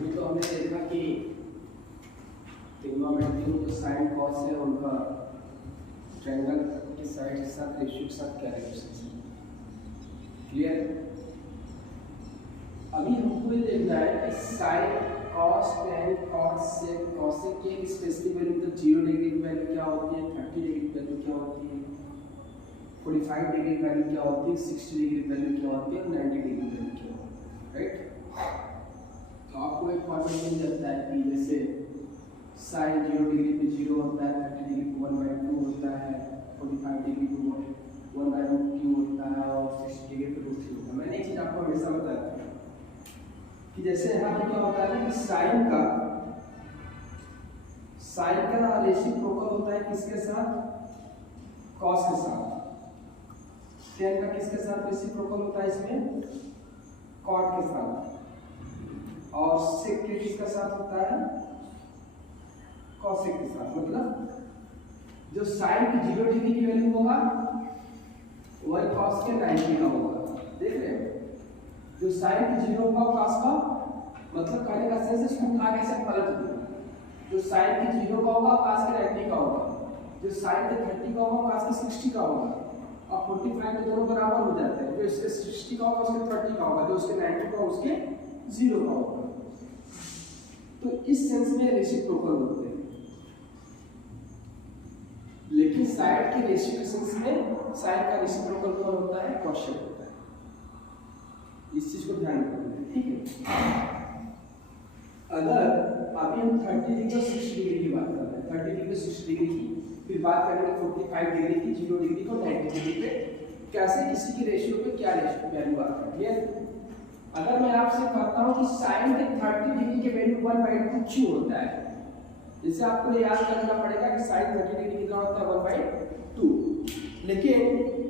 अभी तो हमने देखा कि ट्रिग्नोमेट्री में जो साइन कॉस है उनका ट्रायंगल के साइड के साथ रेशियो के साथ क्या रिलेशन है। क्लियर? अभी हमको ये देखना है कि sine cos tan cos sec cosec के स्पेसिफिक वैल्यू मतलब 0 डिग्री की वैल्यू क्या होती है, 30 डिग्री की वैल्यू क्या होती है, 45 डिग्री की वैल्यू क्या होती है, 60 डिग्री की वैल्यू क्या होती है और 90 डिग्री की वैल्यू क्या होती है। राइट? तो आपको एक फॉर्मूला मिल जाता है कि जैसे साइन 0 डिग्री पे 0 होता है, 30 डिग्री पे 1/2 होता है, 45 डिग्री पे 1/2 होता है और 60 डिग्री पे √3 होता है। मैंने एक चीज आपको हमेशा बताया था कि जैसे यहाँ पे क्या होता है कि साइन का रेसिप्रोकल होता है किसके साथ, कॉस के साथ। टेन का किसके साथ रेसिप्रोकल होता है इसमें, कॉट के साथ। और सेक के किसके साथ होता है, कॉसेक के साथ। मतलब जो साइन की 0 डिग्री की वैल्यू होगा वही कॉस के 90 का होगा। देख रहे हैं? जो साइन की 0 होगा कॉस का मतलब कहने का सेंस इसको उठा के ऐसे पलट दो। जो साइन की 0 का होगा कॉस के 90 का होगा, जो साइन के 30 का होगा कॉस के 60 का होगा और 45 में दोनों बराबर हो जाते हैं। जो इसके 60 का होगा उसके 30 का होगा, जो उसके 90 का उसके 0 का होगा। तो इस सेंस में रेसिप्रोकल होते हैं। लेकिन साइड के रेशियो के सेंस में साइन का रेसिप्रोकल कौन होता है, कॉसेक होता है। इस चीज को ध्यान रखना। ठीक है? अगर अभी हम 30 डिग्री और 60 डिग्री की बात कर रहे हैं, 30 डिग्री 60 डिग्री की, फिर बात करेंगे 45 डिग्री की, 0 डिग्री को 90 डिग्री पे कैसे किसी की रेशियो पे क्या रेशियो वैल्यू आता है। क्लियर? अगर मैं आपसे कहता हूं कि साइन के 30 डिग्री के वैल्यू 1/2 क्यों होता है, जैसे आपको याद करना पड़ेगा कि साइन 30 डिग्री कितना होता है, 1/2। लेकिन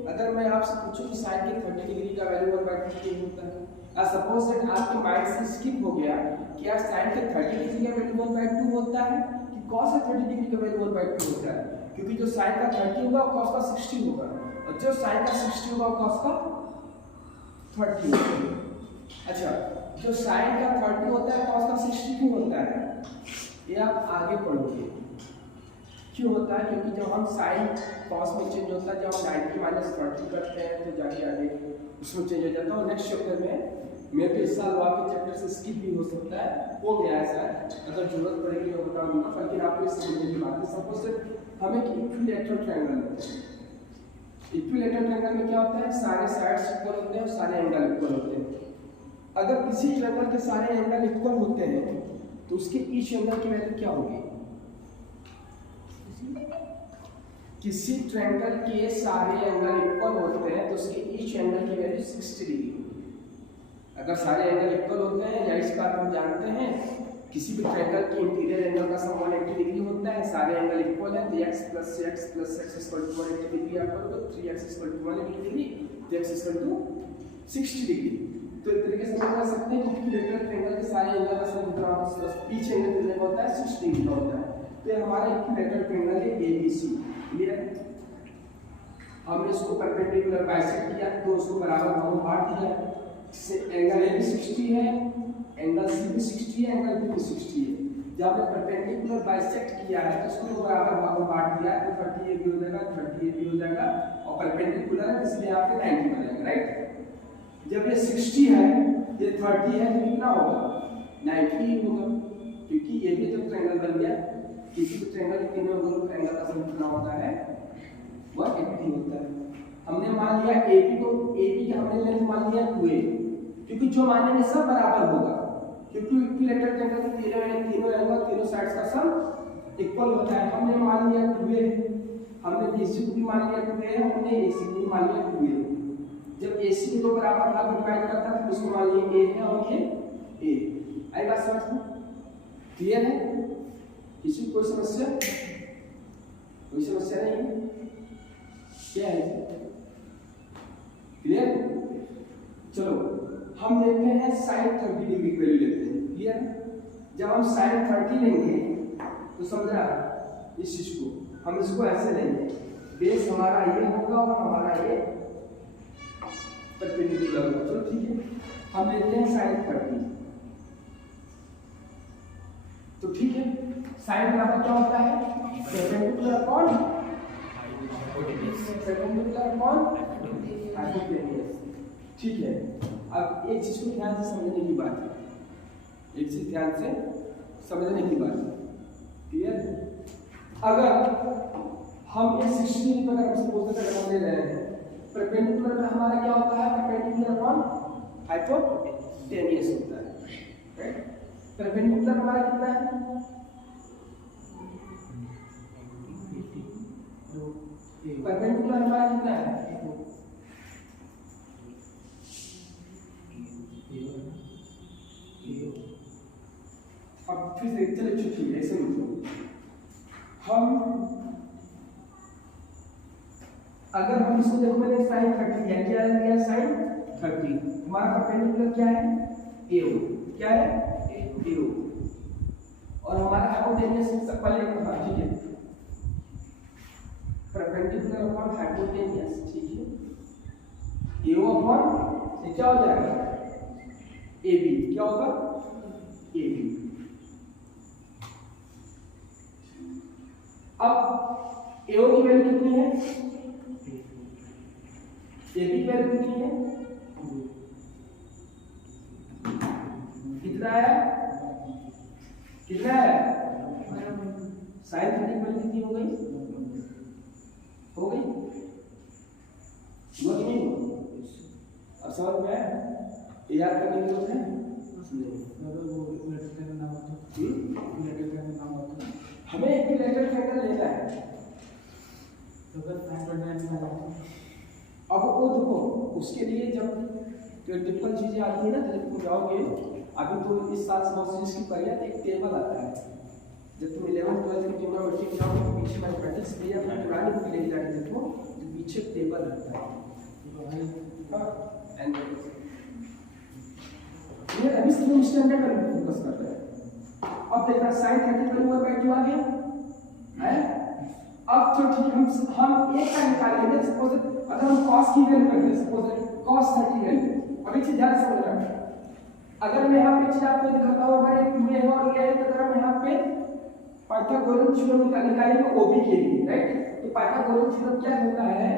अगर मैं आपसे पूछूं कि साइन के 30 डिग्री का वैल्यू 1/2 क्यों होता है, सपोज दैट आपके माइंड से स्किप हो गया कि यार साइन के 30 डिग्री का वैल्यू 1/2 होता है कि कॉस के 30 डिग्री का वैल्यू 1/2 होता है, क्योंकि जो साइन का 30 होगा वो कॉस का 60 होगा और जो साइन का 60 होगा वो कॉस का 30 होगा। अच्छा, जो साइन का 30 होता है कॉस का 60 क्यों होता है, ये आप आगे पढ़ोगे क्यों होता है। क्योंकि जब हम साइन कॉस में चेंज होता है, जब हम 90 - 30 करते हैं तो जाके आगे उसमें चेंज हो जाता है। और नेक्स्ट चैप्टर में मैं भी इस साल आपके चैप्टर से स्किप भी हो सकता है, हो गया है सर, अगर जरूरत पड़ेगी मैं बताऊंगा, लेकिन आपको इस समझने की बात है। सपोज हमें इक्विलैटरल ट्रायंगल लेते हैं। इक्विलैटरल ट्रायंगल में क्या होता है, सारे साइड्स इक्वल होते हैं और सारे एंगल इक्वल होते हैं। अगर किसी ट्रायंगल के सारे एंगल इक्वल होते हैं तो उसके ईच एंगल की वैल्यू क्या होगी, किसी ट्रायंगल के सारे एंगल इक्वल होते हैं तो उसके ईच एंगल की वैल्यू 60 डिग्री होगी। अगर सारे एंगल इक्वल होते हैं या इस बात हम जानते हैं, किसी भी ट्रायंगल के इंटीरियर एंगल का सम 180 डिग्री होता है, सारे एंगल इक्वल है, तो x + x + x = 180 डिग्री आपको, तो 3x = 180 डिग्री, तो x = 60 डिग्री। तो इस तरीके से हम कर सकते हैं कि इक्विलैटरल ट्रायंगल के सारे एंगल का सम कितना होता है, ईच एंगल कितना होता है, 60 डिग्री का होता है। तो ये हमारा इक्विलैटरल ट्रायंगल है ABC। क्लियर? हमने इसको परपेंडिकुलर बाइसेक्ट किया तो उसको बराबर भागों में बांट दिया, इससे एंगल A भी 60 है, एंगल C भी 60 है, एंगल B भी 60 है। जब हमने परपेंडिकुलर बाइसेक्ट किया है तो इसको बराबर भागों में बांट दिया तो 30 ये भी हो जाएगा, 30 ये भी हो जाएगा और परपेंडिकुलर है इसलिए आपके 90 बनेगा। राइट? जब ये 60 है, ये 30 है तो कितना होगा, 90 ही होगा, क्योंकि ये भी तो ट्रायंगल बन गया। किसी भी ट्रायंगल के तीनों एंगलों का एंगल का सम कितना होता है, 180 होता है। हमने मान लिया AP को, AP का हमने लेंथ मान लिया 2a, क्योंकि जो मानेंगे सब बराबर होगा, क्योंकि इक्विलैटरल ट्रायंगल के तीनों एंगल तीनों साइड्स का सम इक्वल होता है। हमने मान लिया 2a, हमने BC को भी मान लिया 2a, हमने AC को भी मान लिया 2a। जब AC को बराबर भाग डिवाइड करता है तो उसको मान लिया a है और ये a। आई बात समझ में? क्लियर है? किसी कोई समस्या नहीं? क्या है? क्लियर? चलो हम लेते हैं sin 30 डिग्री की वैल्यू लेते हैं। क्लियर? जब हम sin 30 लेंगे तो समझा इस चीज को, हम इसको ऐसे लेंगे, बेस हमारा ये होगा और हमारा ये परपेंडिकुलर होगा। चलो ठीक है, हम लेते हैं sin 30। साइन बराबर क्या होता है परपेंडिकुलर अपॉन हाइपोटेन्यूज। ठीक है, अब एक चीज को ध्यान से समझने की बात है, एक चीज ध्यान से समझने की बात है, क्लियर? अगर हम ये 60 डिग्री पर अगर सपोज ले रहे हैं, परपेंडिकुलर में हमारा क्या होता है परपेंडिकुलर अपॉन हाइपोटेन्यूज होता है, राइट? परपेंडिकुलर हमारा कितना है परपेंडिकुलर हमारा कितना है अब फिर से चलो चुकी है ऐसे हम अगर हम इसको देखो मैंने साइन 30 लिया, क्या लिया साइन 30, हमारा परपेंडिकुलर क्या है AO, क्या है AO, और हमारा हाइपोटेन्यूज से पहले कहा, ठीक है, परपेंडिकुलर अपॉन हाइपोटेन्यूज, ठीक है, AO अपॉन ये क्या हो जाएगा AB, क्या होगा AB। अब AO की वैल्यू कितनी है AB की वैल्यू कितनी है कितना है कितना है साइन 30 की वैल्यू कितनी हो गई हुआ कि नहीं हुआ? अब समझ में आया? याद करने की जरूरत है? हमें इक्विलेटरल ट्रायंगल लेना है। अब वो देखो उसके लिए जब टिपिकल चीजें आती है ना, जब तुम जाओगे अभी तो इस साल से बहुत चीज की पढ़िया, एक टेबल आता है जब तुम 11th 12th की ट्रिग्नोमेट्री में जाओगे तो पीछे मैथमेटिक्स में या पुरानी बुक लेके जाके देखो तो पीछे टेबल रहता है। एंड ये अभी से हम स्टैंडर्ड पर फोकस कर रहे हैं। अब देखना sin 30 पर ऊपर बैठ आ गया है। अब तो ठीक है, हम एक का निकालेंगे, सपोज अगर हम cos की वैल्यू रख दें, सपोज cos 30 वैल्यू, अब एक चीज ध्यान से समझना, अगर मैं यहाँ पे चीज आपको दिखाता हूँ, अगर एक ये है और ये है, तो अगर हम यहाँ पे पाइथागोरस थ्योरम निकालेंगे OB के लिए, राइट? तो पाइथागोरस थ्योरम क्या होता है,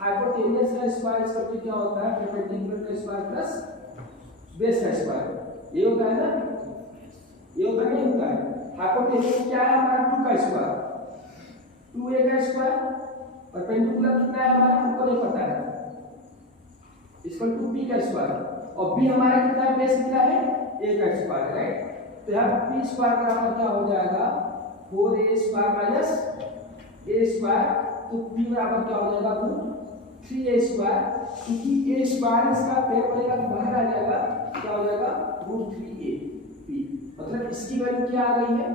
हाइपोटेन्यूज का स्क्वायर करके क्या होता है परपेंडिकुलर का स्क्वायर प्लस बेस का स्क्वायर, ये होता है ना, ये होता नहीं होता है। हाइपोटेन्यूज क्या है हमारा 2 का स्क्वायर, 2a का स्क्वायर, परपेंडिकुलर कितना है हमारा हमको नहीं पता है, इसको 2b का स्क्वायर, और b हमारा कितना है बेस कितना है a का स्क्वायर, राइट? तो यहाँ p स्क्वायर बराबर क्या हो जाएगा 4a square minus a square, तो p बराबर क्या हो जाएगा 3a स्क्वायर, क्योंकि a स्क्वायर इसका पेड़ पड़ेगा तो बाहर आ जाएगा, क्या हो जाएगा √3a p, मतलब इसकी वैल्यू क्या आ गई है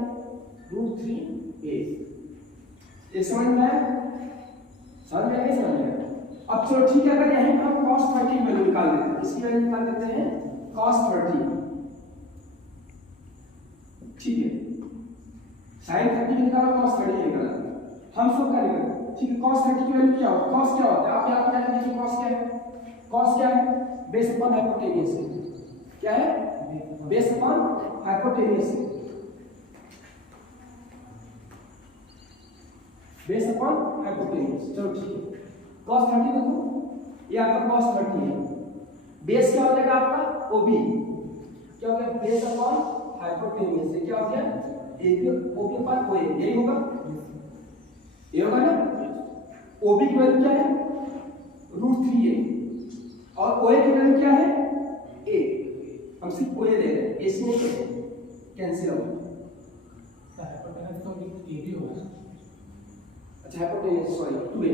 √3a। ये समझ में आया? समझ में नहीं समझ में? अब चलो ठीक है, अगर यहीं हम cos 30 की वैल्यू निकाल देते हैं, इसकी वैल्यू निकाल देते हैं cos 30, ठीक है, sin 30 निकालो cos 30 निकालो, हम सब क्या निकालेंगे, ठीक है, cos 30 की वैल्यू क्या होगा, cos क्या होता है आप यहां पर देखिए, cos क्या है, cos क्या है बेस अपॉन हाइपोटेन्यूज, क्या है base upon hypotenuse, base upon hypotenuse. चलो ठीक है, cos 30 देखो ये आपका cos 30 है, बेस क्या हो जाएगा आपका OB, क्या हो गया बेस अपॉन हाइपोटेन्यूज से क्या हो गया OB अपॉन OA, यही होगा, ये होगा ना। OB की वैल्यू क्या है √3a और OA की वैल्यू क्या है a, हम सिर्फ OA ले रहे हैं, AC नहीं ले रहे, कैंसिल हो गया, हाइपोटेन्यूज तो AB होगा, अच्छा हाइपोटेन्यूज सॉरी 2a,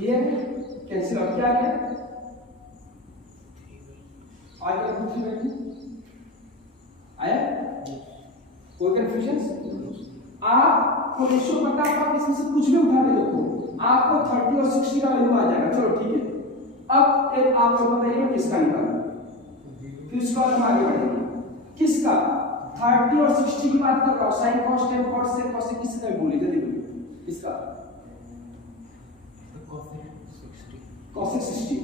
ये कैंसिल हो क्या है आगे दूसरी वैल्यू आया, कोई कंफ्यूजन? आपको रेशियो पता है, आप इसमें से कुछ भी उठा के देखो आपको 30 और 60 का वैल्यू आ जाएगा। चलो ठीक है, अब एक आपको बताइए किसका निकालना, फिर उसके बाद हम आगे बढ़ेंगे। किसका 30 और 60 की बात कर रहा हूं, sin cos tan cos sec cos sec किसका बोलिए जल्दी बोलिए, किसका cos sec 60,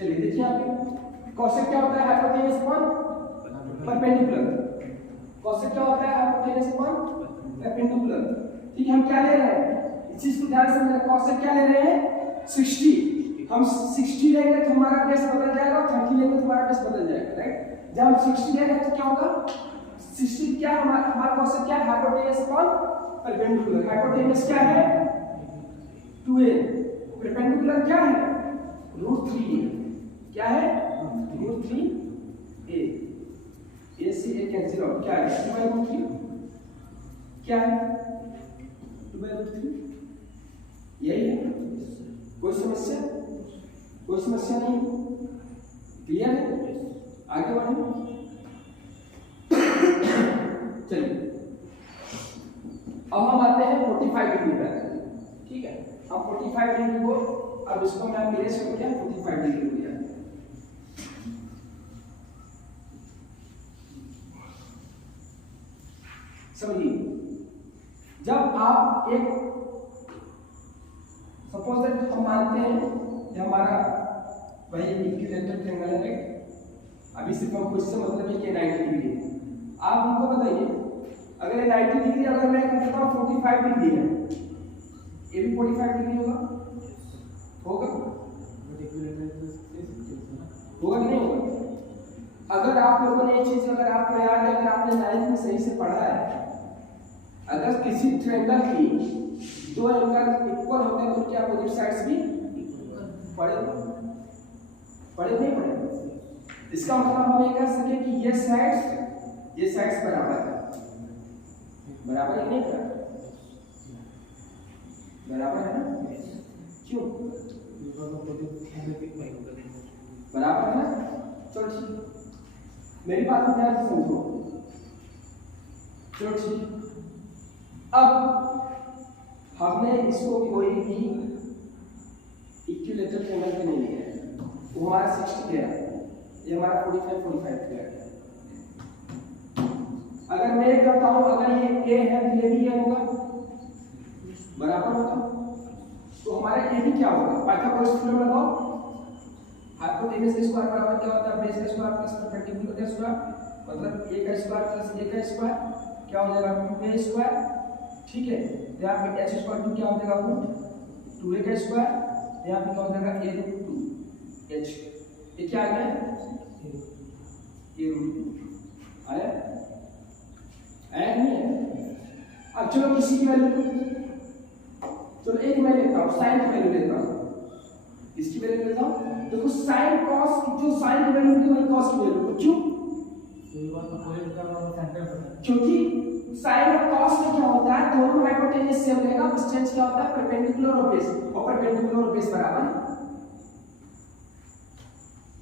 चलिए देखिए आप कॉसेक क्या होता है हाइपोटेनस अपॉन परपेंडिकुलर। कॉसेक क्या होता है हाइपोटेनस अपॉन परपेंडिकुलर। ठीक है, हम क्या ले रहे हैं इस चीज को ध्यान से समझना। कॉसेक क्या ले रहे हैं 60। हम 60 लेंगे तो हमारा बेस बदल जाएगा और 30 लेंगे तो हमारा बेस बदल जाएगा, राइट। जब हम 60 ले रहे हैं तो क्या होगा 60 क्या हमारा कॉसेक क्या है हाइपोटेनस अपॉन परपेंडिकुलर। हाइपोटेनस क्या है 2a, परपेंडिकुलर क्या है √3a। क्या है √3a। a से a कैंसिल आउट, क्या है 2/√3। क्या है 2/√3, यही है। कोई समस्या, कोई समस्या नहीं, क्लियर है। आगे बढ़े, चलिए अब हम आते हैं 45 डिग्री पर। ठीक है, हम 45 डिग्री को अब इसको मैं इरेज कर दिया 45 डिग्री हो गया। समझिए, जब आप एक सपोज दैट हम मानते हैं कि हमारा वही इक्विलेटरल ट्रायंगल है। अभी सिर्फ हम क्वेश्चन मतलब ये 90 डिग्री है। आप हमको बताइए अगर 90 डिग्री अगर मैं कहता हूं 45 डिग्री है, ये भी 45 डिग्री होगा, होगा होगा कि नहीं होगा। अगर आप लोगों ने ये चीज अगर आपको याद है, अगर आपने 9th में सही से पढ़ा है, अगर किसी ट्रायंगल की दो एंगल इक्वल होते हैं तो क्या अपोजिट साइड्स भी पड़े नहीं पड़े। इसका मतलब हम ये कह सके कि ये साइड्स बराबर है, बराबर है नहीं बराबर है ना, क्यों बराबर है ना। चलो ठीक, मेरी बात को ध्यान से समझो। चलो ठीक, अब हमने इसको कोई भी इक्विलेटरल ट्रायंगल पे नहीं लिया है, वो हमारा 60 गया, ये हमारा 45 गया। अगर मैं करता हूं अगर ये a है तो ये भी a होगा, बराबर होगा। तो हमारा a भी क्या होगा, पाइथागोरस थ्योरम लगाओ। हाइपोटेनस का स्क्वायर बराबर क्या होता है बेस का स्क्वायर प्लस परपेंडिकुलर का स्क्वायर, मतलब a का स्क्वायर प्लस a का स्क्वायर क्या हो जाएगा 2a स्क्वायर। ठीक है, यहाँ पे h स्क्वायर 2 क्या हो जाएगा 2a का स्क्वायर, यहाँ पे क्या हो जाएगा a√2h। ये क्या आ गया a√2 आया नहीं है। अब चलो किसी की वैल्यू, चलो एक मैं लेता हूँ साइन की वैल्यू लेता हूँ, इसकी वैल्यू लेता हूँ। देखो साइन कॉस जो साइन की वैल्यू होगी वही कॉस की वैल्यू, क्यों क्योंकि साइन और कॉस में क्या होता है दोनों हाइपोटेनस सेम रहेगा, बस चेंज क्या होता है परपेंडिकुलर और बेस, और परपेंडिकुलर और बेस बराबर है।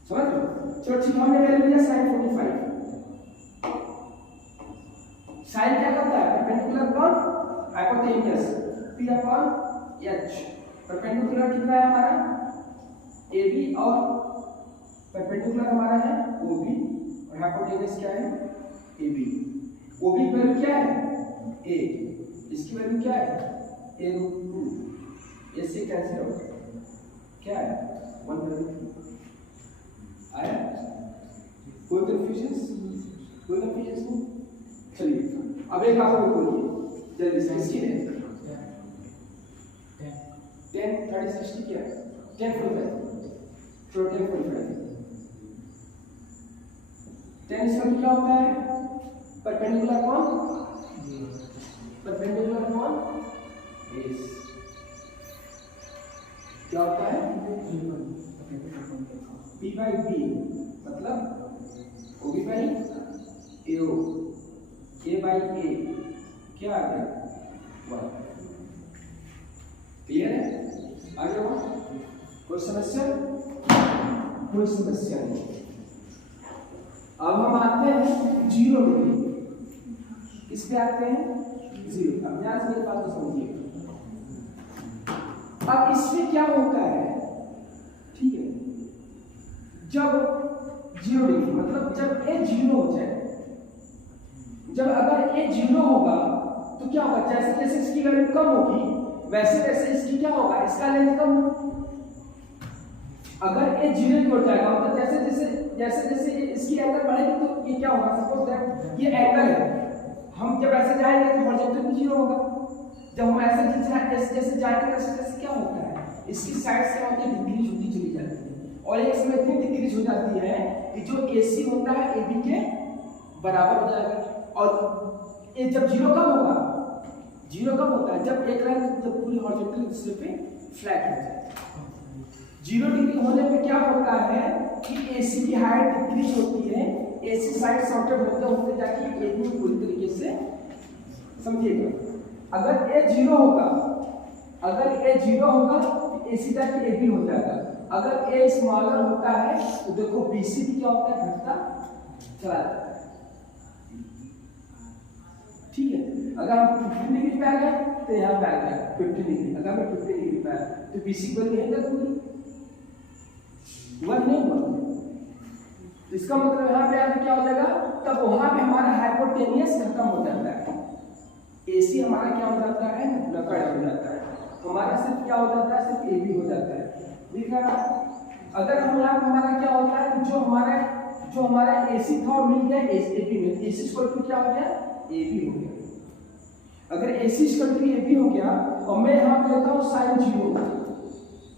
समझ लो। चलो ठीक, हमने वैल्यू लिया sin 45। साइन क्या करता है perpendicular upon hypotenuse p upon h। Perpendicular कितना है हमारा AB और परपेंडिकुलर हमारा है OB और हाइपोटेनस क्या है AB। OB की वैल्यू क्या है a, इसकी वैल्यू क्या है a√2, a से कैंसिल आउट क्या है 1/2 आया। कोई कंफ्यूजन नहीं। चलिए अब एक आप लोग बोलिए जल्दी से इसकी है 10 30 60 क्या है 10 45, तो 10 45 10 इसका क्या होता है परपेंडिकुलर अपॉन बेस क्या होता है p/b मतलब OB/AO A/A क्या आ गया 1। क्लियर है, आगे बढ़ो। कोई समस्या नहीं। अब हम आते हैं 0 डिग्री, किस पे आते हैं 0। अब ध्यान से मेरी बात को समझिए। अब इसमें क्या होता है, ठीक है, जब 0 डिग्री मतलब जब a 0 हो जाए, जब अगर a 0 होगा तो क्या होगा जैसे जैसे इसकी वैल्यू कम होगी वैसे वैसे इसकी क्या होगा इसका लेंथ कम अगर ये 0 की ओर जाएगा मतलब जैसे जैसे इसकी एंगल बढ़ेगी तो ये क्या होगा, सपोज दैट ये एंगल है, हम जब ऐसे जाएंगे तो हॉरिजॉन्टल भी 0 होगा। जब हम ऐसे जैसे जाएंगे वैसे क्या होता है, इसकी साइड से होती डिक्रीज होती चली जाती है और एक समय इतनी डिक्रीज हो जाती है कि जो AC होता है AB के बराबर हो जाएगा। और ये जब 0 कब होगा, 0 कब होता है जब एक लाइन जब पूरी हॉरिजॉन्टल दूसरे पे फ्लैट हो जाए। 0 डिग्री होने पे क्या होता है कि AC की हाइट डिक्रीज होती है, AC साइड शॉर्टेड होते होते जाके AB पूरी तरीके से समझिएगा। अगर A 0 होगा, अगर A 0 होगा तो AC जाके AB हो जाएगा। अगर A स्मॉलर होता है तो देखो BC भी क्या होता है, घटता चला जाता है। ठीक है, अगर हम 15 डिग्री पे आ गए तो यहाँ पे आ गया 50 डिग्री, अगर मैं 50 डिग्री पे आया तो BC को यहीं तक पूरी 1 नहीं हुआ। तो इसका मतलब यहाँ पे आगे क्या हो जाएगा, तब वहां पे हमारा हाइपोटेनियस खत्म हो जाता है, AC हमारा क्या हो जाता है, नकड़ हो जाता है, हमारा सिर्फ क्या हो जाता है, सिर्फ AB हो जाता है। दिख रहा है। अगर हम यहाँ पे हमारा क्या होता है कि जो हमारा AC था और मिल गया AB में, AC इक्वल टू क्या हो गया, AB हो गया। अगर AC इक्वल टू AB हो गया और मैं यहाँ पे लेता हूँ sin 0,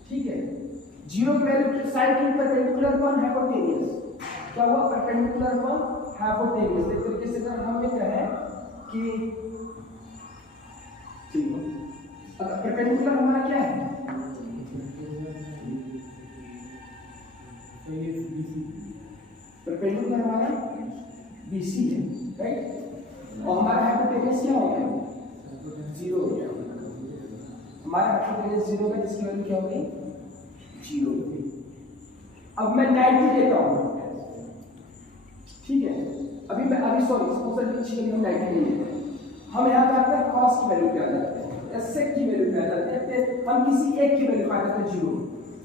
ठीक है, 0 की वैल्यू साइन की परपेंडिकुलर अपॉन हाइपोटेनियस, क्या हुआ, परपेंडिकुलर अपॉन हाइपोटेनियस। एक तरीके से अगर हम ये कहें कि ठीक है, अब परपेंडिकुलर हमारा क्या है, परपेंडिकुलर हमारा BC है, राइट, और हमारा हाइपोटेनियस क्या हो गया, 0 हो गया। हमारा हाइपोटेनियस 0 है जिसकी वैल्यू क्या होगी, 0। अब मैं 90 लेता हूँ, ठीक है, अभी सॉरी सपोज हम 90 ले लेते हैं, हम यहाँ पे आते हैं cos की वैल्यू क्या आ जाते हैं, sec की वैल्यू क्या आ जाते हैं, हम किसी एक की वैल्यू पा जाते हैं 0,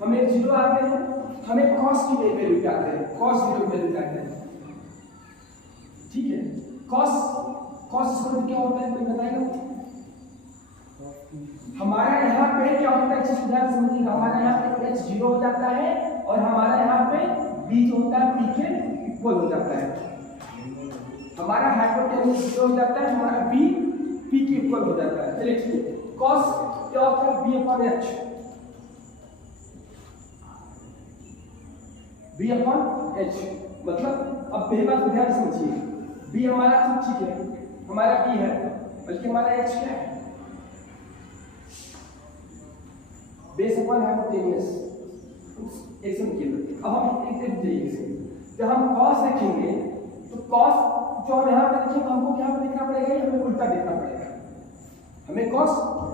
हम एक 0 आते हैं, हमें cos की वैल्यू क्या आते हैं, cos 0 की वैल्यू क्या आते हैं, ठीक है। cos इसको क्या होता है कोई बताएगा, हमारा यहाँ पे क्या होता है, अच्छे से ध्यान समझिएगा, हमारा यहाँ पे h 0 हो जाता है और हमारा यहाँ पे b जो होता है p के इक्वल हो जाता है, हमारा हाइपोटेनियस 0 हो जाता है, हमारा b p के इक्वल हो जाता है। चलिए ठीक है, cos क्या होता है, b upon h, b upon h, मतलब अब पहली बात ध्यान समझिए, b हमारा ठीक है, हमारा b है, बल्कि हमारा h क्या है, बेस अपॉन हाइपोटेनियस, एक समझिए। अब हम एक देखिए, जब हम cos देखेंगे तो cos जो हम यहाँ पे देखेंगे हमको क्या देखना पड़ेगा, हमें उल्टा देखना पड़ेगा, हमें cos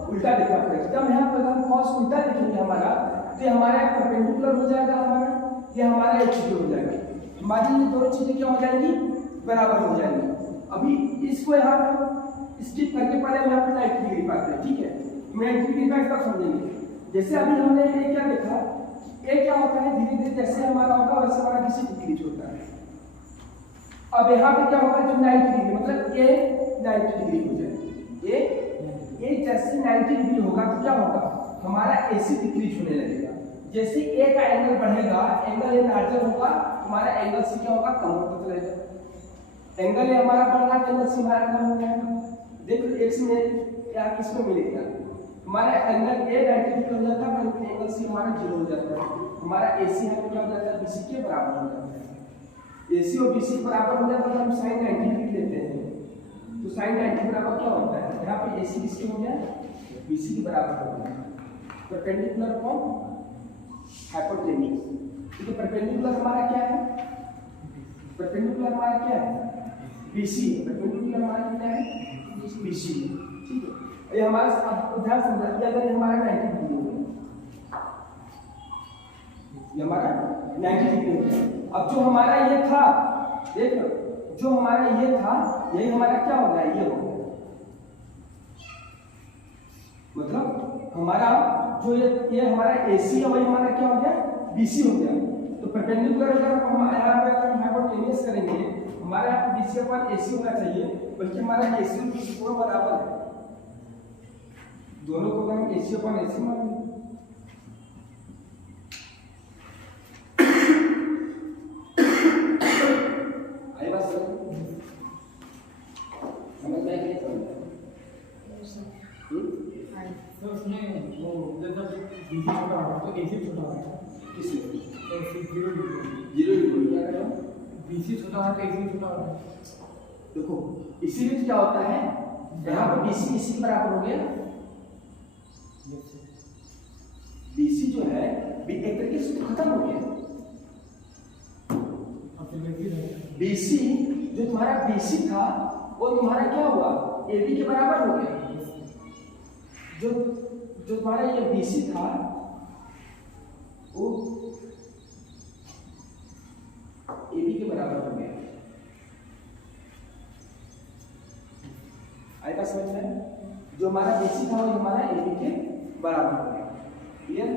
उल्टा देखना पड़ेगा। जब यहाँ पर हम cos उल्टा देखेंगे हमारा, तो हमारा परपेंडिकुलर हो जाएगा, हमारा ये हमारा एक चीज हो जाएगा, हमारी ये दोनों चीजें क्या हो जाएंगी, बराबर हो जाएंगी। अभी इसको यहाँ पे स्किप करके पहले हम यहाँ पे 90 डिग्री पाते हैं, ठीक है, 90 डिग्री का इसका समझेंगे। जैसे अभी हमने ये क्या देखा, ये क्या होता है, धीरे धीरे जैसे हमारा होगा वैसे हमारा किसी डिक्रीज होता है। अब यहाँ पे क्या होगा, जो 90 डिग्री मतलब ये 90 डिग्री हो जाए, ये जैसे 90 डिग्री होगा तो क्या होगा, हमारा AC डिक्रीज होने लगेगा। जैसे A का एंगल बढ़ेगा, एंगल ये लार्जर होगा, हमारा एंगल C क्या होगा, कम होता चलेगा। एंगल ये हमारा बढ़ रहा है, एंगल C हमारा कम हो जाएगा। देखो x में या किस में मिलेगा, हमारा एंगल A 90 डिग्री हो जाता है, पर एंगल C हमारा 0 हो जाता है, हमारा AC यहाँ पे क्या हो जाता है, BC के बराबर हो जाता है। AC और BC बराबर हो जाता है तो हम sin 90 डिग्री लेते हैं, तो sin 90 बराबर क्या होता है, यहाँ पे AC किसके हो गया, BC के बराबर हो गया, परपेंडिकुलर अपॉन हाइपोटेनियस। ठीक है, परपेंडिकुलर हमारा क्या है, परपेंडिकुलर हमारा क्या है, BC, परपेंडिकुलर हमारा क्या है, BC। ठीक है, ये हमारा अब ध्यान समझिए, अगर ये हमारा 90 डिग्री हो गया, ये हमारा 90 डिग्री हो गया। अब जो हमारा ये था, देख लो, जो हमारा ये था यही हमारा क्या हो गया, ये हो गया, मतलब हमारा जो ये हमारा AC है वही हमारा क्या हो गया, BC हो गया। तो परपेंडिकुलर अगर हम यहाँ पे अगर हम हाइपोटेनियस करेंगे, हमारे यहाँ पे BC अपॉन AC होना चाहिए, बल्कि हमारा AC और BC दोनों बराबर है, दोनों को हम AC अपॉन AC मान लें। तो उसमें वो जैसा बीसी छोटा होगा तो एसी छोटा होगा, किसमें एसी 0 डिग्री, 0 डिग्री क्या करो। बीसी छोटा होगा तो एसी छोटा होगा। देखो इसीलिए तो क्या होता है यहाँ पर बीसी इसी के बराबर हो गया। बीसी जो है एक तरीके से तो खत्म हो गया। बीसी जो तुम्हारा बीसी था वो तुम्हारा क्या हुआ, एबी के बराबर हो गया। जो तुम्हारा ये बीसी था वो एबी के बराबर हो गया। आएगा समझ में? जो हमारा बीसी था वो हमारा एबी के बराबर हो गया। क्लियर?